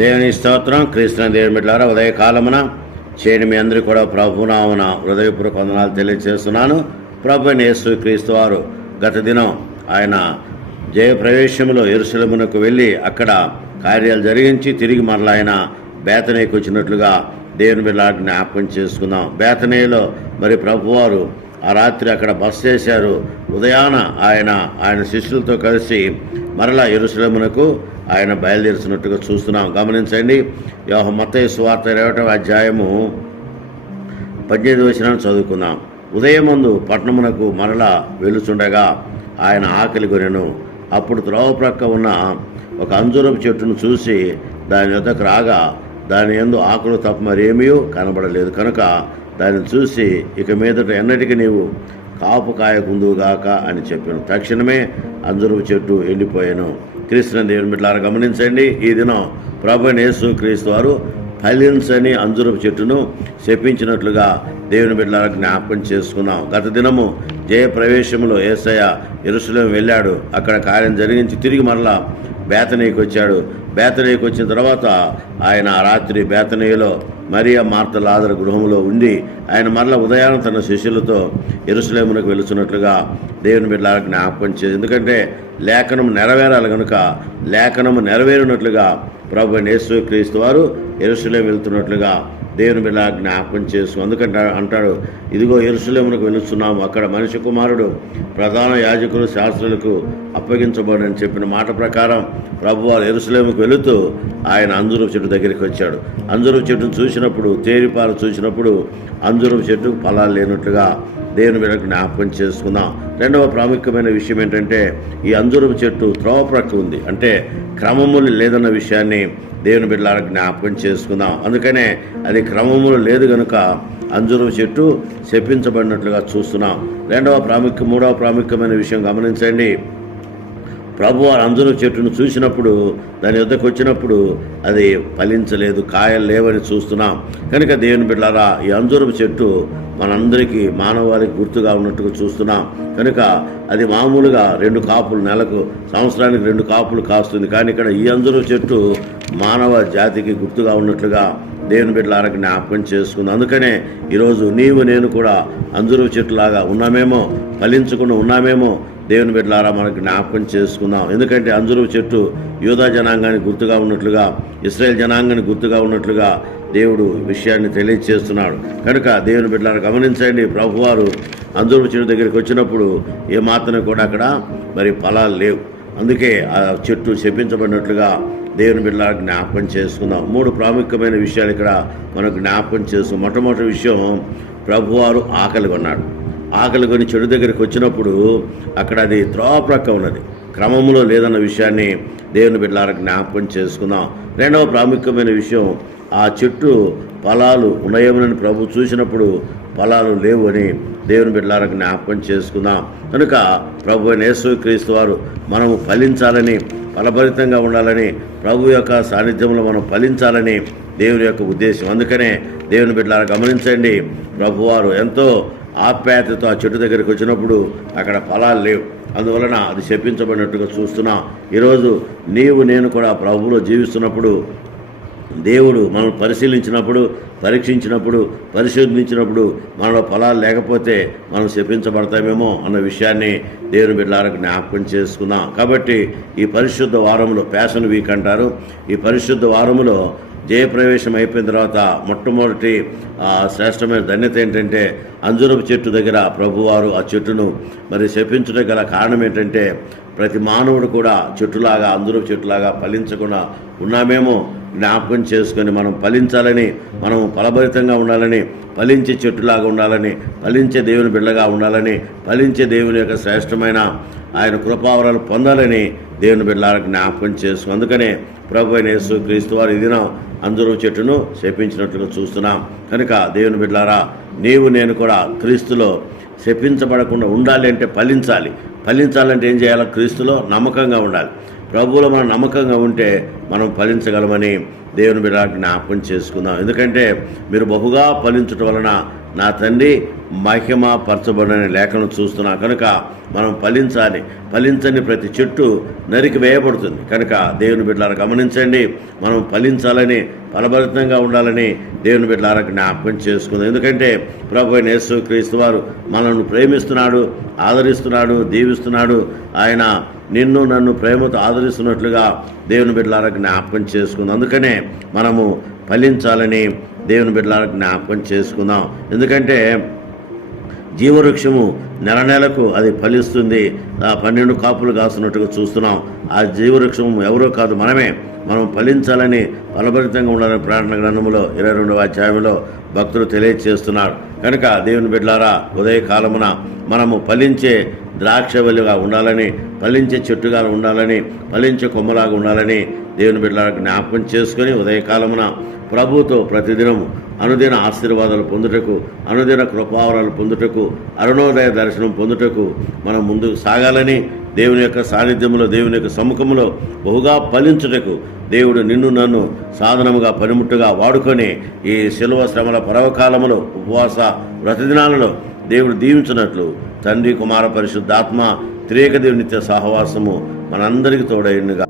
దేవుని స్తోత్రం. క్రీస్తు దేవుని బిడ్డారా ఉదయకాలమున చేయని మీ అందరికీ కూడా ప్రభునామున హృదయపూర్వక వందనాలు తెలియజేస్తున్నాను ప్రభు యేసు క్రీస్తు వారు గత దినం ఆయన జయప్రవేశంలో ఎరుసలమునకు వెళ్ళి అక్కడ కార్యాలు జరిగించి తిరిగి మరలా ఆయన బేతనేకి వచ్చినట్లుగా దేవుని బిడ్డ జ్ఞాపకం చేసుకుందాం. బేతనేలో మరి ప్రభువారు ఆ రాత్రి అక్కడ బస చేశారు. ఉదయాన ఆయన ఆయన శిష్యులతో కలిసి మరలా ఎరుసలమునకు ఆయన బయలుదేరుతున్నట్టుగా చూస్తున్నాం. గమనించండి యోహ మత సువార్త ఇరవై అధ్యాయము పద్దెనిమిది వచ్చిన చదువుకుందాం. ఉదయం ముందు పట్టణమునకు మరలా వెలుచుండగా ఆయన ఆకలి కొనెను. అప్పుడు త్రోవ ప్రక్క ఉన్న ఒక అంజూరపు చెట్టును చూసి దాని వద్దకు రాగా దాని ఎందు ఆకులు తప్ప మరేమీ కనబడలేదు. కనుక దాన్ని చూసి ఇక మీదట ఎన్నటికి నీవు కాపు కాయకుందువుగాక అని చెప్పాను. తక్షణమే అంజూరపు చెట్టు ఎండిపోయాను. క్రీస్తుని దేవుని బిడ్డలారా గమనించండి ఈ దినం ప్రభునేసు క్రీస్తు వారు ఫలించని అంజురపు చెట్టును శపించినట్లుగా దేవుని బిడ్డలారా జ్ఞాపకం చేసుకున్నాం. గత దినము జయ ప్రవేశంలో ఏసయ్య ఎరుసలేం వెళ్ళాడు. అక్కడ కార్యం జరిగించి తిరిగి మరలా బేతనీకి వచ్చాడు. బేతనీకి వచ్చిన తర్వాత ఆయన రాత్రి బేతనీయలో మరియా మార్త లాదర గృహంలో ఉండి ఆయన మరల ఉదయాన తన శిష్యులతో ఎరుసలేమునకు వెళుతున్నట్లుగా దేవుని బిడ్డలకు జ్ఞాపకం చేసి ఎందుకంటే లేఖనం నెరవేరాలి కనుక లేఖనము నెరవేరినట్లుగా ప్రభు యేసు క్రీస్తు వారు ఎరుసలేం వెళ్తున్నట్లుగా దేవుని బిడ్డ జ్ఞాపకం చేసు అందుకంటే అంటాడు ఇదిగో ఎరుసలేమునకు వెళుతున్నాము అక్కడ మనిషి కుమారుడు ప్రధాన యాజకులు శాస్త్రులకు అప్పగించబడని చెప్పిన మాట ప్రకారం ప్రభు వారు ఎరుసలేముకు వెళుతూ ఆయన అంజురు చెట్టు దగ్గరికి వచ్చాడు. అంజురు చెట్టును చూసినప్పుడు తేరిపాలు చూసినప్పుడు అంజురు చెట్టుకు ఫలాలు లేనట్లుగా దేవుని మీద జ్ఞాపకం చేసుకుందాం. రెండవ ప్రాముఖ్యమైన విషయం ఏంటంటే ఈ అంజురపు చెట్టు త్రోవ ప్రక్క ఉంది. అంటే క్రమములు లేదన్న విషయాన్ని దేవుని బిడ్డలను జ్ఞాపకం చేసుకుందాం. అందుకనే అది క్రమములు లేదు కనుక అంజురపు చెట్టు శపించబడినట్లుగా చూస్తున్నాం. రెండవ ప్రాముఖ్యం మూడవ ప్రాముఖ్యమైన విషయం గమనించండి. ప్రభువారు వారు చెట్టును చూసినప్పుడు దాని వద్దకు వచ్చినప్పుడు అది ఫలించలేదు కాయలు లేవని చూస్తున్నాం. కనుక దేవుని బిడ్డారా ఈ అంజురపు చెట్టు మనందరికీ మానవాళికి గుర్తుగా ఉన్నట్టుగా చూస్తున్నాం. కనుక అది మామూలుగా రెండు కాపులు నెలకు సంవత్సరానికి రెండు కాపులు కాస్తుంది. కానీ ఇక్కడ ఈ అంజురపు చెట్టు మానవ జాతికి గుర్తుగా ఉన్నట్లుగా దేవుని బిడ్డలారా జ్ఞాపకం చేసుకుంది. అందుకనే ఈరోజు నీవు నేను కూడా అంజురపు చెట్టులాగా ఉన్నామేమో ఫలించకుండా ఉన్నామేమో దేవుని బిడ్డలారా మనకు జ్ఞాపకం చేసుకుందాం. ఎందుకంటే అంజురు చెట్టు యూదా జనాంగానికి గుర్తుగా ఉన్నట్లుగా ఇస్రాయేల్ జనాంగానికి గుర్తుగా ఉన్నట్లుగా దేవుడు విషయాన్ని తెలియజేస్తున్నాడు. కనుక దేవుని బిడ్డలను గమనించండి ప్రభువారు అంజురు చెట్టు దగ్గరికి వచ్చినప్పుడు ఏ మాత్రం కూడా అక్కడ మరి ఫలాలు లేవు. అందుకే ఆ చెట్టు శపించబడినట్లుగా దేవుని బిడ్డలా జ్ఞాపకం చేసుకుందాం. మూడు ప్రాముఖ్యమైన విషయాలు ఇక్కడ మనకు జ్ఞాపకం చేసుకుందాం. మొట్టమొదటి విషయం ప్రభువారు ఆకలి కొన్నాడు. ఆకలి కొని చెడు దగ్గరికి వచ్చినప్పుడు అక్కడ అది త్రోప్రక్క ఉన్నది. క్రమంలో లేదన్న విషయాన్ని దేవుని బిడ్డలకు జ్ఞాపకం చేసుకుందాం. రెండవ ప్రాముఖ్యమైన విషయం ఆ చెట్టు ఫలాలు ఉన్నాయేమని ప్రభు చూసినప్పుడు ఫలాలు లేవు అని దేవుని బిడ్డలకు జ్ఞాపకం చేసుకుందాం. కనుక ప్రభు యేసు క్రీస్తు వారు మనము ఫలించాలని ఫలభరితంగా ఉండాలని ప్రభు యొక్క సాన్నిధ్యంలో మనం ఫలించాలని దేవుని యొక్క ఉద్దేశం. అందుకనే దేవుని బిడ్డలను గమనించండి ప్రభువారు ఎంతో ఆప్యాయతతో ఆ చెట్టు దగ్గరికి వచ్చినప్పుడు అక్కడ ఫలాలు లేవు. అందువలన అది శపించబడినట్టుగా చూస్తున్నాం. ఈరోజు నీవు నేను కూడా ప్రభువులో జీవిస్తున్నప్పుడు దేవుడు మనం పరిశీలించినప్పుడు పరీక్షించినప్పుడు పరిశోధించినప్పుడు మనలో ఫలాలు లేకపోతే మనం శపించబడతామేమో అన్న విషయాన్ని దేవుని బిడ్డలకు జ్ఞాపకం చేసుకున్నాం కాబట్టి ఈ పరిశుద్ధ వారంలో ప్యాషన్ వీక్ అంటారు. ఈ పరిశుద్ధ వారములో జయప్రవేశం అయిపోయిన తర్వాత మొట్టమొదటి శ్రేష్టమైన ధన్యత ఏంటంటే అంజురపు చెట్టు దగ్గర ప్రభువారు ఆ చెట్టును మరి శపించడం గల కారణం ఏంటంటే ప్రతి మానవుడు కూడా చెట్టులాగా అంజురపు చెట్టులాగా ఫలించకుండా ఉన్నామేమో. జ్ఞాపకం చేసుకొని మనం ఫలించాలని మనం ఫలభరితంగా ఉండాలని ఫలించే చెట్టులాగా ఉండాలని ఫలించే దేవుని బిడ్డగా ఉండాలని ఫలించే దేవుని యొక్క శ్రేష్టమైన ఆయన కృపావరాలు పొందాలని దేవుని బిడ్డలకు జ్ఞాపకం చేసుకు అందుకనే ప్రభు అయిన యేసు క్రీస్తు వారి దినం అందరూ చెట్టును శపించినట్లుగా చూస్తున్నాం. కనుక దేవుని బిడ్డలారా నీవు నేను కూడా క్రీస్తులో శపించబడకుండా ఉండాలి అంటే ఫలించాలి. ఫలించాలంటే ఏం చేయాలి? క్రీస్తులో నమ్మకంగా ఉండాలి. ప్రభువులో మనం నమ్మకంగా ఉంటే మనం ఫలించగలమని దేవుని మీరు జ్ఞాపకం చేసుకుందాం. ఎందుకంటే మీరు బహుగా ఫలించటం వలన నా తండ్రి మహిమ పరచబడని లేఖను చూస్తున్నా కనుక మనం ఫలించాలి. ఫలించని ప్రతి చెట్టు నరికి వేయబడుతుంది. కనుక దేవుని బిడ్డలారా గమనించండి. మనం ఫలించాలని ఫలభరితంగా ఉండాలని దేవుని బిడ్డలారా జ్ఞాపకం చేసుకుందాం. ఎందుకంటే ప్రభు నేసు యేసు క్రీస్తు వారు మనల్ని ప్రేమిస్తున్నాడు ఆదరిస్తున్నాడు దీవిస్తున్నాడు. ఆయన నిన్ను నన్ను ప్రేమతో ఆదరిస్తున్నట్లుగా దేవుని బిడ్డలారా జ్ఞాపకం చేసుకుందాం. అందుకనే మనము ఫలించాలని దేవుని బిడ్డలను జ్ఞాపకం చేసుకుందాం. ఎందుకంటే జీవవృక్షము నెల నెలకు అది ఫలిస్తుంది. ఆ పన్నెండు కాపులు కాస్తున్నట్టుగా చూస్తున్నాం. ఆ జీవవృక్షం ఎవరో కాదు మనమే. మనం ఫలించాలని ఫలభరితంగా ఉండాలని ప్రార్థన గ్రంథంలో ఇరవై రెండవ అధ్యాయంలో భక్తులు తెలియజేస్తున్నారు కనుక దేవుని బిడ్డలారా ఉదయకాలమున మనము ఫలించే ద్రాక్షవల్లిగా ఉండాలని ఫలించే చెట్టుగా ఉండాలని ఫలించే కొమ్మలాగా ఉండాలని దేవుని బిడ్డలకు జ్ఞాపకం చేసుకుని ఉదయకాలమున ప్రభుతో ప్రతిదినం అనుదిన ఆశీర్వాదాలు పొందుటకు అనుదిన కృపావరాలు పొందుటకు అరుణోదయ దర్శనం పొందుటకు మనం ముందుకు సాగాలని దేవుని యొక్క సాన్నిధ్యంలో దేవుని యొక్క సముఖంలో బహుగా ఫలించుటకు దేవుడు నిన్ను నన్ను సాధనముగా పనిముట్టుగా వాడుకొని ఈ శిలువ శ్రమల పర్వకాలములో ఉపవాస వ్రతదినాలలో దేవుడు దీవించినట్లు తండ్రి కుమార పరిశుద్ధాత్మ త్రేక నిత్య సహవాసము మనందరికీ తోడైండుగా